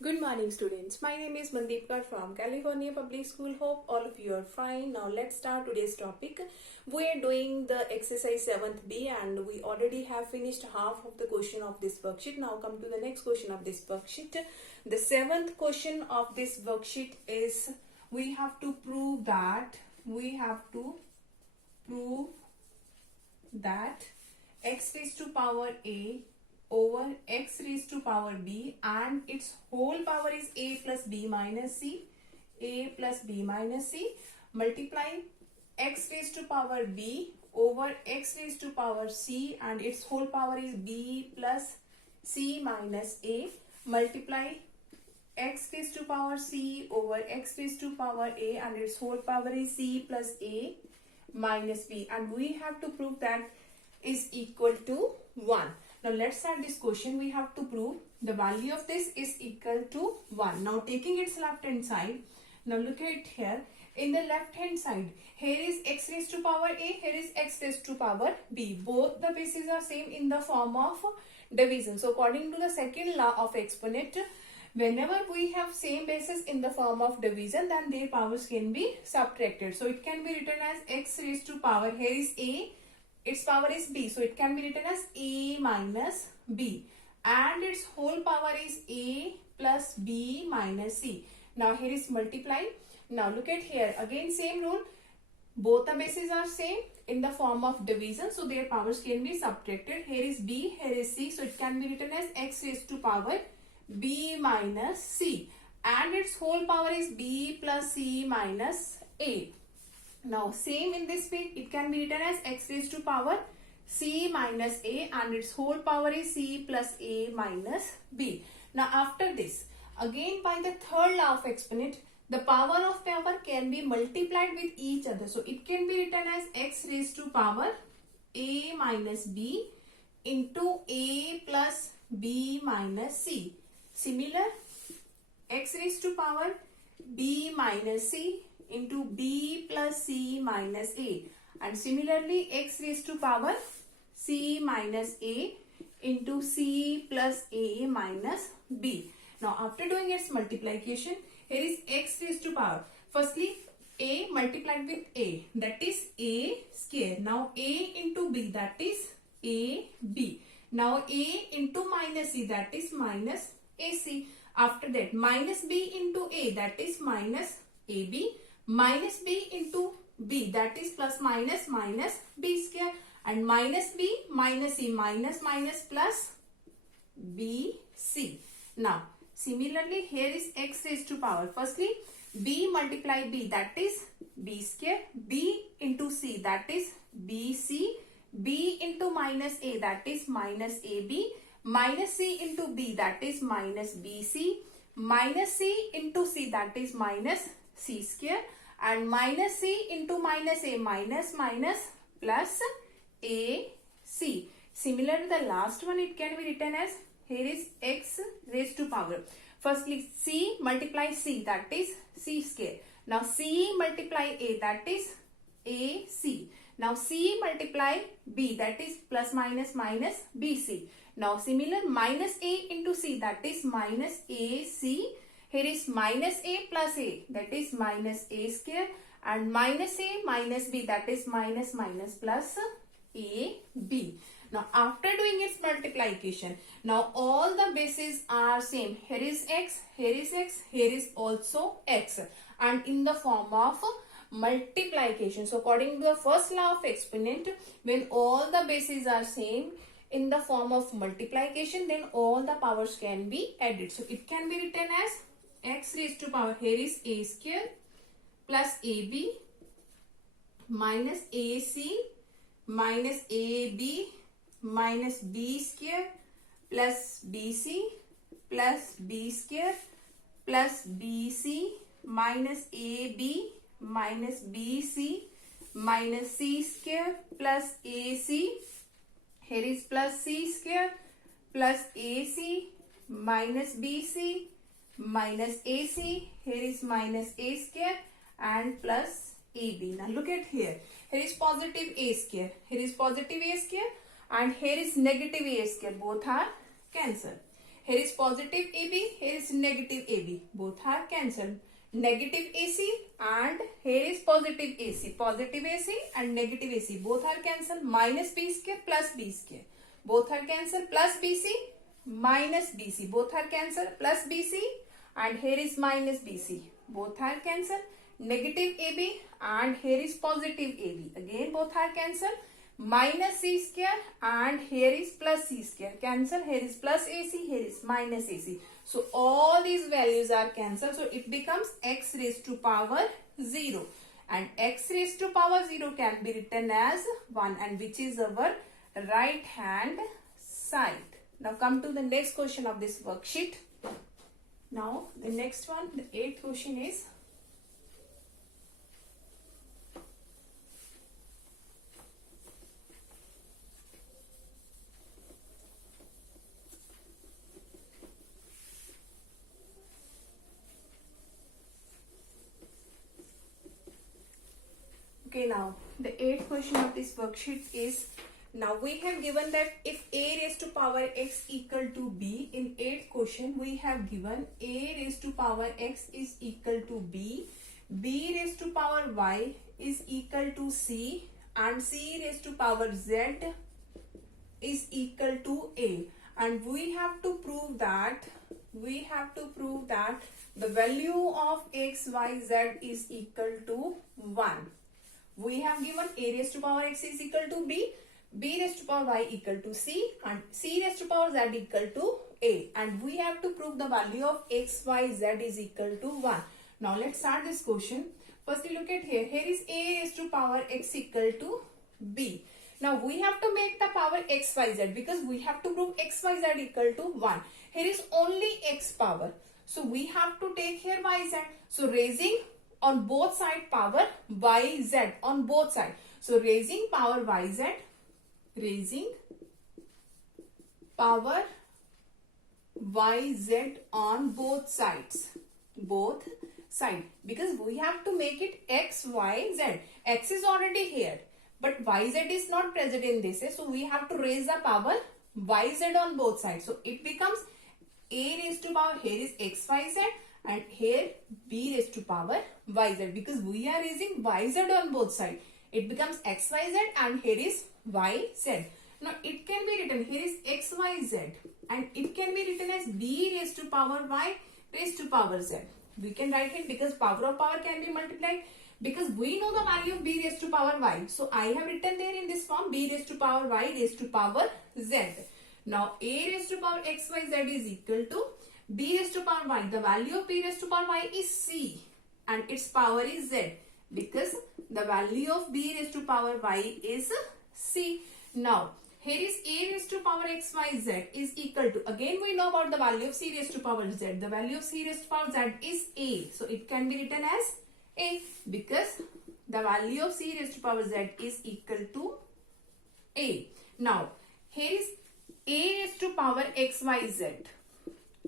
Good morning, students. My name is Mandeepkar from California Public School. Hope all of you are fine. Now let's start today's topic. We are doing the exercise 7th B and we already have finished half of the question of this worksheet. Now come to the next question of this worksheet. The 7th question of this worksheet is we have to prove that x raised to power a over x raised to power b and its whole power is a plus b minus c multiply x raised to power b over x raised to power c and its whole power is b plus c minus a multiply x raised to power c over x raised to power a and its whole power is c plus a minus b, and we have to prove that is equal to 1. Now let's start this question. We have to prove the value of this is equal to 1. Now taking its left hand side, now look at here. In the left hand side, here is x raised to power a, here is x raised to power b. Both the bases are same in the form of division. So according to the second law of exponent, whenever we have same bases in the form of division, then their powers can be subtracted. So it can be written as x raised to power, here is a, its power is b, so it can be written as a minus b, and its whole power is a plus b minus c. Now here is multiply. Now look at here, again same rule, both the bases are same in the form of division, so their powers can be subtracted. Here is b, here is c, so it can be written as x raised to power b minus c, and its whole power is b plus c minus a. Now same in this way, it can be written as x raised to power c minus a and its whole power is c plus a minus b. Now after this, again by the third law of exponent, the power of power can be multiplied with each other. So it can be written as x raised to power a minus b into a plus b minus c. Similar, x raised to power b minus c into b plus c minus a, and similarly x raised to power c minus a into c plus a minus b. Now after doing its multiplication, here is x raised to power. Firstly, a multiplied with a, that is a square. Now a into b, that is ab. Now a into minus c, that is minus ac. After that, minus b into a, that is minus ab, minus b into b, that is plus minus minus b square, and minus b minus c, minus minus plus b c. Now similarly, here is x raised to power. Firstly, b multiply b, that is b square, b into c, that is bc, b into minus a, that is minus ab, minus c into b, that is minus bc, minus c into c, that is minus c square, and minus c into minus a, minus minus plus a c. Similar to the last one, it can be written as, here is x raised to power. Firstly, c multiply c, that is c square. Now c multiply a, that is ac. Now c multiply b, that is plus minus minus bc. Now similar, minus a into c, that is minus ac. Here is minus a plus a, that is minus a square, and minus a minus b, that is minus minus plus a b. Now after doing its multiplication, now all the bases are same. Here is x, here is x, here is also x, and in the form of multiplication. So according to the first law of exponent, when all the bases are same in the form of multiplication, then all the powers can be added. So it can be written as x raised to power, here is a square plus ab minus ac minus ab minus b square plus bc plus b square plus bc minus ab minus bc minus c square plus ac. Here is plus c square plus ac minus bc minus ac. Here is minus a square and plus ab. Now look at here. Here is positive a square. Here is positive a square and here is negative a square. Both are cancelled. Here is positive AB, here is negative AB. Both are cancelled. Negative AC and here is positive AC. Positive AC and negative AC. Both are cancelled. Minus B square plus B square. Both are cancelled. Plus BC minus BC. Both are cancelled. Plus BC and here is minus BC. Both are cancelled. Negative AB and here is positive AB. Again both are cancelled. Minus C square and here is plus C square. Cancel. Here is plus AC, here is minus AC. So all these values are cancelled. So it becomes x raised to power 0. And x raised to power 0 can be written as 1, and which is our right hand side. Now come to the next question of this worksheet. Now the next one, the 8th question is, okay, now the 8th question of this worksheet is, now we have given that if a raised to power x equal to b, in 8th question we have given a raised to power x is equal to b, b raised to power y is equal to c, and c raised to power z is equal to a. And we have to prove that the value of x, y, z is equal to 1. We have given a raised to power x is equal to b, b raised to power y equal to c, and c raised to power z equal to a. And we have to prove the value of x, y, z is equal to 1. Now let's start this question. Firstly, look at here. Here is a raised to power x equal to b. Now we have to make the power x, y, z because we have to prove x, y, z equal to 1. Here is only x power. So we have to take here y, z. So raising on both side power y, z on both side. So raising power y, z, raising power y, z on both sides. Both side. Because we have to make it x, y, z. X is already here, but y, z is not present in this. So we have to raise the power y, z on both sides. So it becomes a raised to power, here is x, y, z, and here b raised to power y, z, because we are raising y, z on both sides. It becomes x, y, z, and here is y, z. Now it can be written, here is x, y, z, and it can be written as b raised to power y raised to power z. We can write it because power of power can be multiplied, because we know the value of b raised to power y. So I have written there in this form b raised to power y raised to power z. Now a raised to power x, y, z is equal to b raised to power y. The value of b raised to power y is c and its power is z, because the value of b raised to power y is c. Now here is a raised to power x, y, z is equal to, again we know about the value of c raised to power z. The value of c raised to power z is a. So it can be written as a, because the value of c raised to power z is equal to a. Now here is a raised to power x, y, z,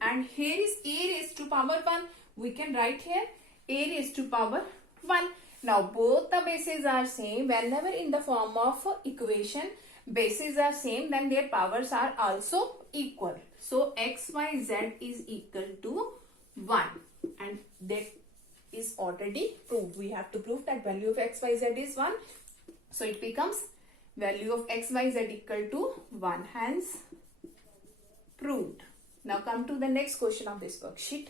and here is a raised to power 1. We can write here a raised to power 1. Now both the bases are same. Whenever in the form of equation bases are same, then their powers are also equal. So x, y, z is equal to 1, and that is already proved. We have to prove that value of x, y, z is 1. So it becomes value of x, y, z equal to 1, hence proved. Now come to the next question of this worksheet.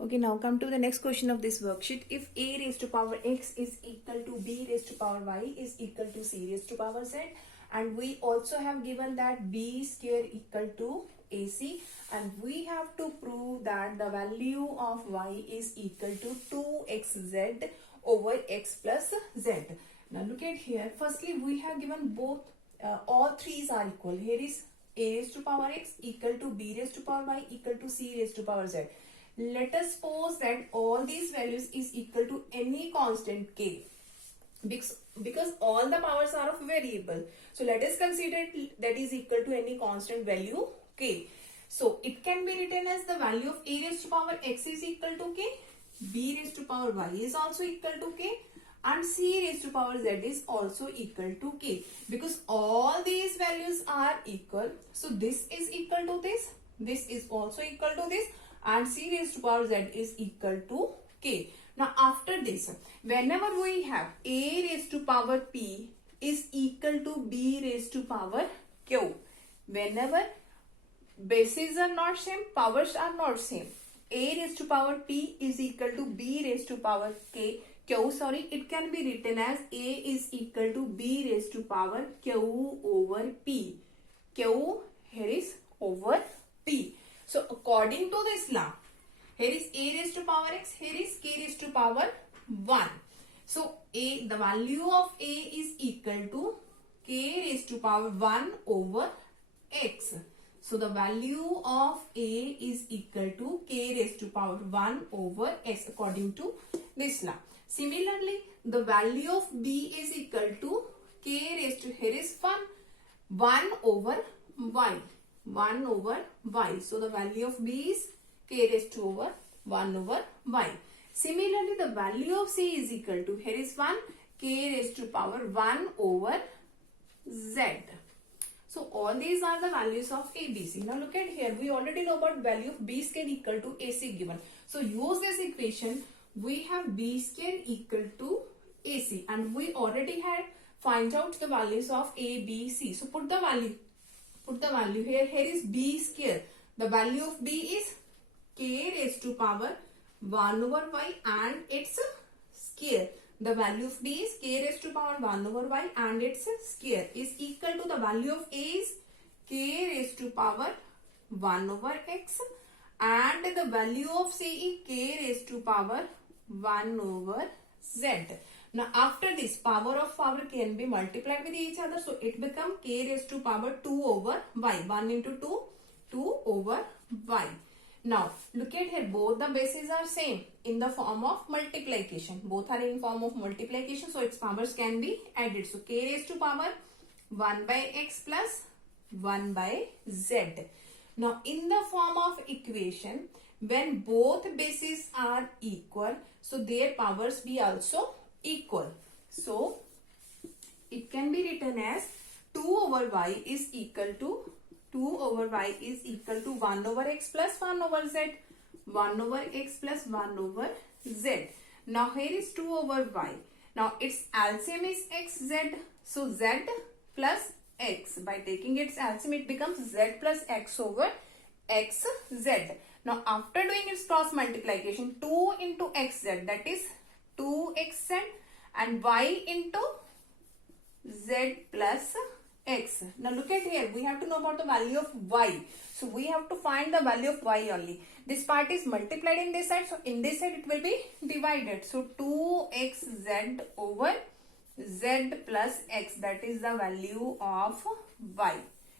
Okay, now come to the next question of this worksheet. If a raised to power x is equal to b raised to power y is equal to c raised to power z, and we also have given that b square equal to ac, and we have to prove that the value of y is equal to 2xz over x plus z. Now look at here. Firstly, we have given both, all threes are equal. Here is a raised to power x equal to b raised to power y equal to c raised to power z. Let us suppose that all these values is equal to any constant k, because all the powers are of variable. So let us consider that is equal to any constant value k. So it can be written as the value of a raised to power x is equal to k, b raised to power y is also equal to k, and c raised to power z is also equal to k. Because all these values are equal, so this is equal to this is also equal to this, and c raised to power z is equal to k. Now after this, whenever we have a raised to power p is equal to b raised to power q, whenever bases are not same, powers are not same, a raised to power p is equal to b raised to power it can be written as a is equal to b raised to power q over p. Q here is over p. So according to this law, here is a raised to power x, here is k raised to power 1. So the value of a is equal to k raised to power 1 over x. So the value of a is equal to k raised to power 1 over x according to this law. Similarly, the value of b is equal to k raised to, here is 1 over y. 1 over y. So the value of b is k raised to over 1 over y. Similarly, the value of c is equal to, here is 1 k raised to power 1 over z. So all these are the values of a, b, c. Now look at here. We already know about value of b square equal to ac given. So use this equation. We have b square equal to ac, and we already had find out the values of a, b, c. So put the value here. Here is b square. The value of b is k raised to power 1 over y and its square. The value of b is k raised to power 1 over y and its square is equal to the value of a is k raised to power 1 over x, and the value of c is k raised to power 1 over z. Now after this, power of power can be multiplied with each other, so it becomes k raised to power 2 over y. 1 into 2, 2 over y. Now look at here, both the bases are same in the form of multiplication. Both are in form of multiplication, so its powers can be added. So k raised to power 1 by x plus 1 by z. Now in the form of equation, when both bases are equal, so their powers be also equal. So it can be written as 2 over y is equal to 1 over x plus 1 over z. 1 over x plus 1 over z. Now here is 2 over y. Now its LCM is xz. So z plus x. By taking its LCM, it becomes z plus x over xz. Now after doing its cross multiplication, 2 into xz, that is 2xz, and y into z plus x. Now look at here, we have to know about the value of y. So we have to find the value of y only. This part is multiplied in this side, so in this side it will be divided. So 2xz over z plus x, that is the value of y,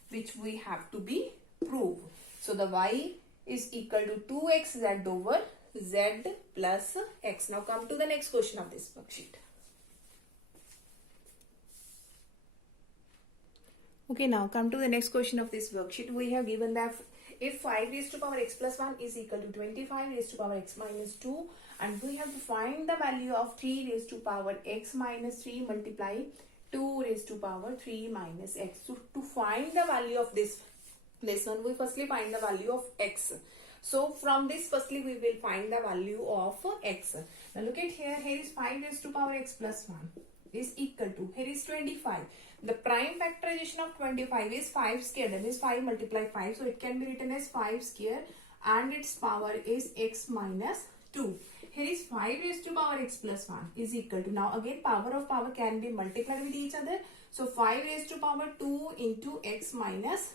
which we have to be proved. So the y is equal to 2xz over z plus x. Now come to the next question of this worksheet. Okay, now come to the next question of this worksheet. We have given that if 5 raised to power x plus 1 is equal to 25 raised to power x minus 2, and we have to find the value of 3 raised to power x minus 3 multiply 2 raised to power 3 minus x. So to find the value of this one, we firstly find the value of x. So from this, firstly we will find the value of x. Now look at here, here is 5 raised to power x plus 1 is equal to, here is 25. The prime factorization of 25 is 5 square, that is 5 multiply 5. So it can be written as 5 square and its power is x minus 2. Here is 5 raised to power x plus 1 is equal to, now again power of power can be multiplied with each other. So 5 raised to power 2 into x minus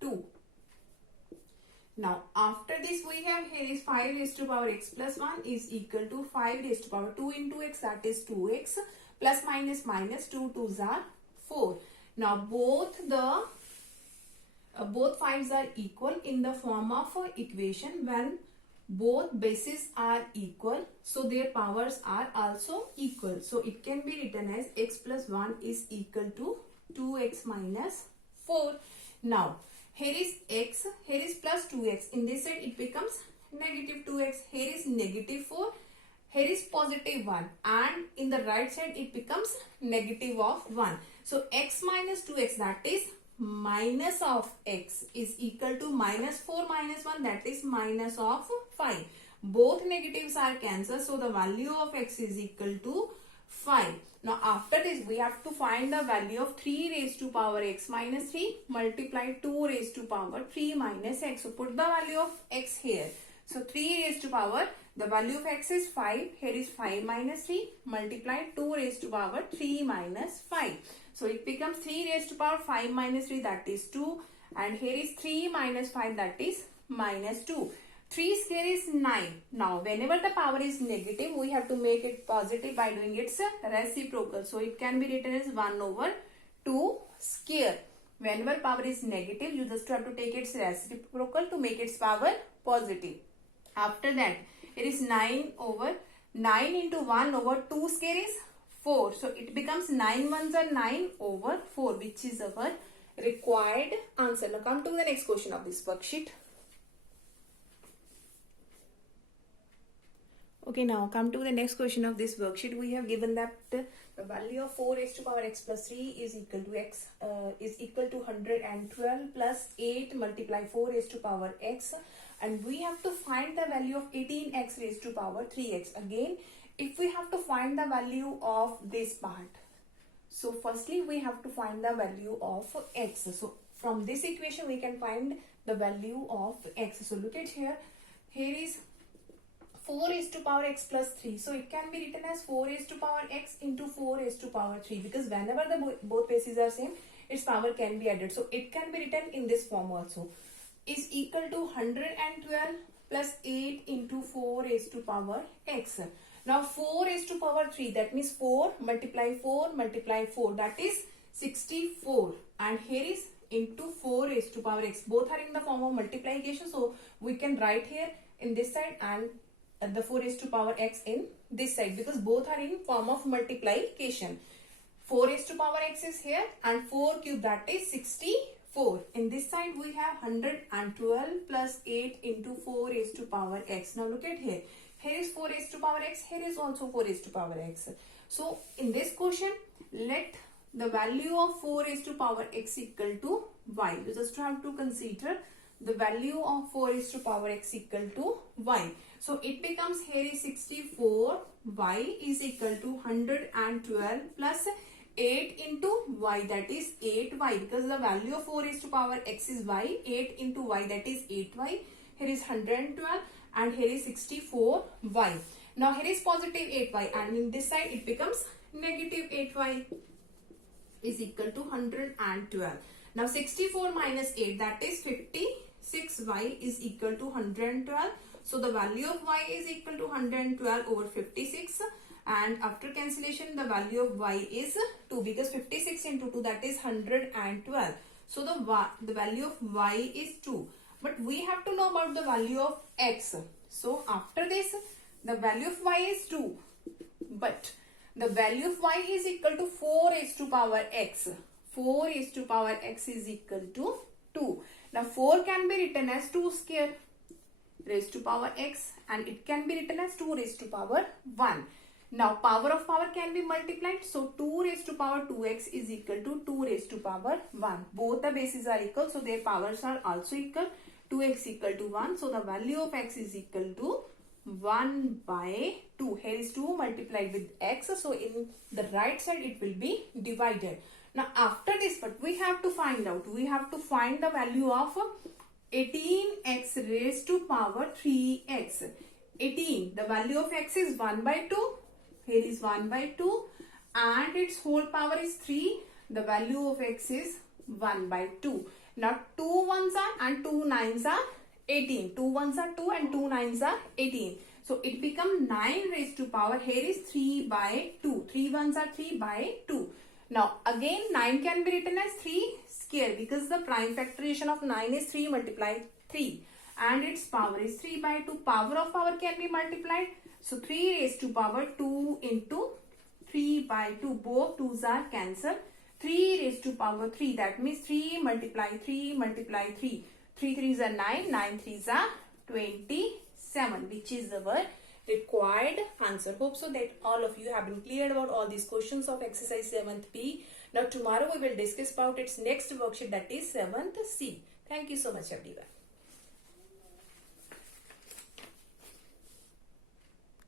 2. Now after this we have, here is 5 raised to power x plus 1 is equal to 5 raised to power 2 into x, that is 2x, plus minus minus 2 2s are 4. Now both 5s are equal in the form of equation. When both bases are equal, so their powers are also equal. So it can be written as x plus 1 is equal to 2x minus 4. Now here is x, here is plus 2x. In this side it becomes negative 2x. Here is negative 4 here is positive 1 and in the right side it becomes negative of 1. So x minus 2x, that is minus of x, is equal to minus 4 minus 1, that is minus of 5. Both negatives are cancelled, so the value of x is equal to 5. Now after this we have to find the value of 3 raised to power x minus 3 multiply 2 raised to power 3 minus x. So put the value of x here. So 3 raised to power, the value of x is 5. Here is 5 minus 3 multiply 2 raised to power 3 minus 5. So it becomes 3 raised to power 5 minus 3, that is 2. And here is 3 minus 5, that is minus 2. 3 square is 9. Now whenever the power is negative, we have to make it positive by doing its reciprocal. So it can be written as 1 over 2 square. Whenever power is negative, you just have to take its reciprocal to make its power positive. After that, it is 9 into 1 over 2 square is 4. So it becomes 9 ones are 9 over 4, which is our required answer. Now come to the next question of this worksheet. Okay, now come to the next question of this worksheet. We have given that the value of 4 raised to power x plus 3 is equal to x is equal to 112 plus 8 multiply 4 raised to power x, and we have to find the value of 18x raised to power 3x. Again, if we have to find the value of this part, so firstly we have to find the value of x. So from this equation we can find the value of x. So look at here. Here is 4 raised to power x plus 3. So it can be written as 4 raised to power x into 4 raised to power 3, because whenever the both bases are same, its power can be added. So it can be written in this form also. Is equal to 112 plus 8 into 4 raised to power x. Now 4 raised to power 3, that means 4 multiply 4 multiply 4, that is 64. And here is into 4 raised to power x. Both are in the form of multiplication. So we can write here in this side and the 4 raised to power x in this side, because both are in form of multiplication. 4 raised to power x is here and 4 cube, that is 64. In this side we have 112 plus 8 into 4 raised to power x. Now look at here. Here is 4 raised to power x. Here is also 4 raised to power x. So in this question, let the value of 4 raised to power x equal to y. You just have to consider the value of 4 raised to power x equal to y. So it becomes, here is 64, y is equal to 112 plus 8 into y, that is 8y, because the value of 4 raised to power x is y. 8 into y, that is 8y. Here is 112 and here is 64y. Now here is positive 8y and in this side it becomes negative 8y is equal to 112. Now 64 minus 8, that is 56y is equal to 112. So the value of y is equal to 112 over 56, and after cancellation the value of y is 2, because 56 into 2, that is 112. So the value of y is 2. But we have to know about the value of x. So after this, the value of y is 2. But the value of y is equal to 4 raised to power x. 4 raised to power x is equal to 2. Now 4 can be written as 2 square raised to power x, and it can be written as 2 raised to power 1. Now power of power can be multiplied. So 2 raised to power 2x is equal to 2 raised to power 1. Both the bases are equal, so their powers are also equal. 2x equal to 1. So the value of x is equal to 1 by 2. Here is 2 multiplied with x. So in the right side it will be divided. Now after this, but we have to find out. We have to find the value of 18x raised to power 3x. 18. The value of x is 1 by 2. Here is 1 by 2. And its whole power is 3. The value of x is 1 by 2. Now 2 ones are and 2 nines are 18. 2 ones are 2 and 2 nines are 18. So it becomes 9 raised to power. Here is 3 by 2. 3 ones are 3 by 2. Now again 9 can be written as 3 square, because the prime factorization of 9 is 3 multiplied 3. And its power is 3 by 2. Power of power can be multiplied. So 3 raised to power 2 into 3 by 2. Both 2's are cancelled. 3 raised to power 3. That means 3 multiply 3 multiply 3. 3 3's are 9. 9 3's are 27, which is our required answer. Hope so that all of you have been cleared about all these questions of exercise 7th B. Now tomorrow we will discuss about its next worksheet, that is 7th C. Thank you so much everyone.